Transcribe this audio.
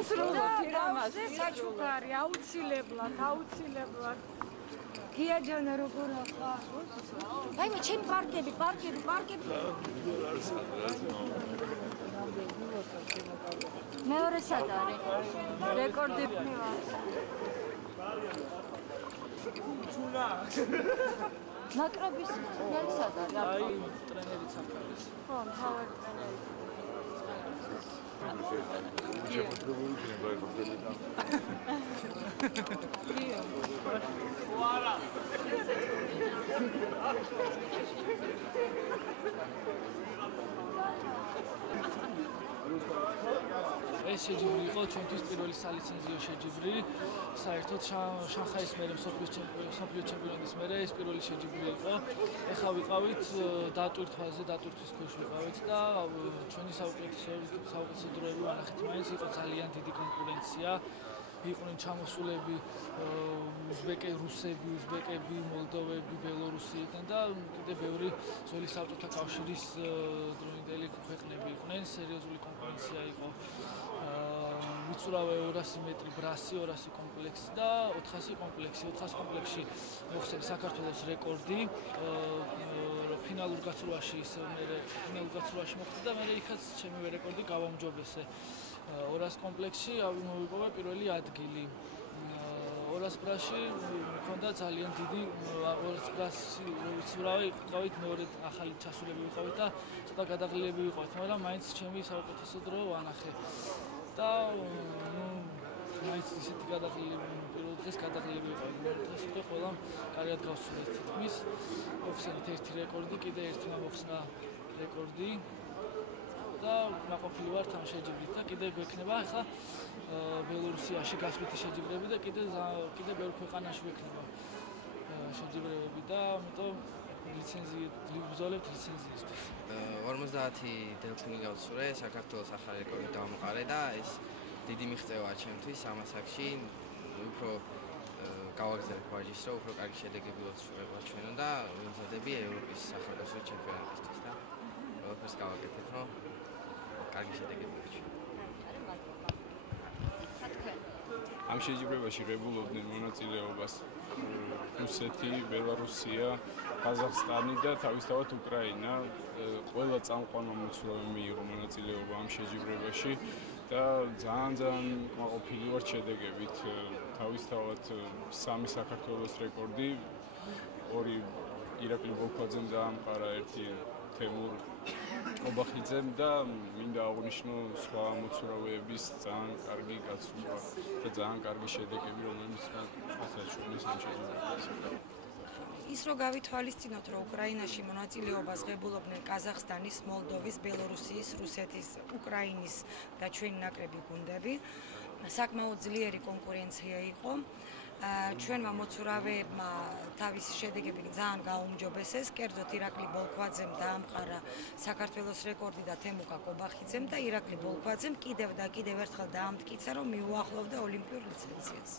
ის როდა ფირამაზე საჩუქარი აუცილებლად გიაჯანა როგორ ახლა აი მე ჩემ პარკები მეორე სად არის რეკორდი ნაკრების ტრენერი სად არის აი ტრენერიც აქ არის ხო თავად ტრენერი ეს შეჯიბრი იყო ჩვენთვის პირველი სალიცენზიო შეჯიბრი საერთოდ შანხაის მერე მსოფლიო ჩემპიონატის მერე ეს პირველი შეჯიბრი იყო ეხლა ვიყავით დატვირთვის ქვეშ ვიყავით და ჩვენი საუკეთესო დროები ვანახეთ მაინც იყო ძალიან დიდი კონკურენცია იყვნენ ჩამოსულები უზბეკები, რუსები, მოლდოვები, ბელორუსიიდან და კიდე ბევრი ძველი საბჭოთა კავშირის დროინდელი ქვეყნები იყვნენ. სერიოზული კონკურენცია იყო. ვიწურავე 200 მეტრი ბრასი, 200 კომპლექსი და 400 კომპლექსი. 400 კომპლექსში მოხსნეს საქართველოს რეკორდი. ფინალურ გაცვლაში მოხდა და მე იქაც ჩემი რეკორდი გავამჯობესე. 200 კომპლექსში მოვიპოვე პირველი ადგილი. 200 ბრასში მქონდა ძალიან დიდი 200 ბრასში ვიყავით მეორე ახალი ჩასულები ვიყავით და ცოტა გადაღლილები ვიყავით, მაგრამ მაინც ჩემი საუკეთესო დრო ვანახე. და მაინც ისეთი გადაღლილები პირველ დღეს გადაღლილები ვიყავით. ეს უკვე ყველამ კარგად გავსწრეთ თითქმის. მოხსენით ერთი რეკორდი, კიდე ერთმა მოხსნა რეკორდი. და მაყოფილი ვარ თან შეჯიბრით და კიდე გვექნება ახლა ბელორუსიაში გასვლითი შეჯიბრები და კიდე ბევრ ქვეყანაში გვექნება შეჯიბრებები და ამიტომ ვიბრძოლებთ ლიცენზიისთვის. 50 დელფინი გავცურე, საქართველოს ახალი რეკორდი დავამყარე და ეს დიდი მიღწევაა ჩემთვის ამ ასაკში. უფრო გავაგზავნე ვაჟის, რომ უფრო კარგი შედეგები ვაჩვენო და ვიმზადები ევროპის ახალგაზრდა ჩემპიონატისთვის და ყველაფერს გავაკეთებ, რომ კარგი შედეგები ვაჩვენო. ამ შეჯიბრებაში ღებულობდნენ მონაწილეობას რუსეთი, ბელარუსია, ყაზახსტანი და თავისთავად უკრაინა. ყველა წამყვანმა მოძრაობამ მიიღო მონაწილეობა ამ შეჯიბრებაში და ძალიან კმაყოფილი ვარ შედეგებით. თავისთავად 3 საქართველოს რეკორდი, 2 ირაკლი ბოლქვაძემ დაამყარა, 1 თემურ ობახიძემ და მინდა აღვნიშნო სხვა მოძრაობების ძალიან კარგი გაცვლა და ძალიან კარგი შედეგები, რომელიც ასაჩვენეს ამ შეჯიბრებაში. ის რო გავითვალისწინოთ, რომ უკრაინაში მონაწილეობას ღებულობდნენ ყაზახსტანის, მოლდოვის, ბელორუსიის, რუსეთის, უკრაინის და ჩვენი ნაკრები გუნდები, საკმაოდ ძლიერი კონკურენცია იყო. ჩვენმა მოცურავეებმა თავისი შედეგები ძალიან გაუმჯობესეს. კერძოდ ირაკლი ბოლქვაძემ დაამყარა საქართველოს რეკორდი და თემუკა კობახიძემ და ირაკლი ბოლქვაძემ კიდევ ერთხელ დაამტკიცა, რომ მიუახლოვდა ოლიმპიურ ლიცენზიას.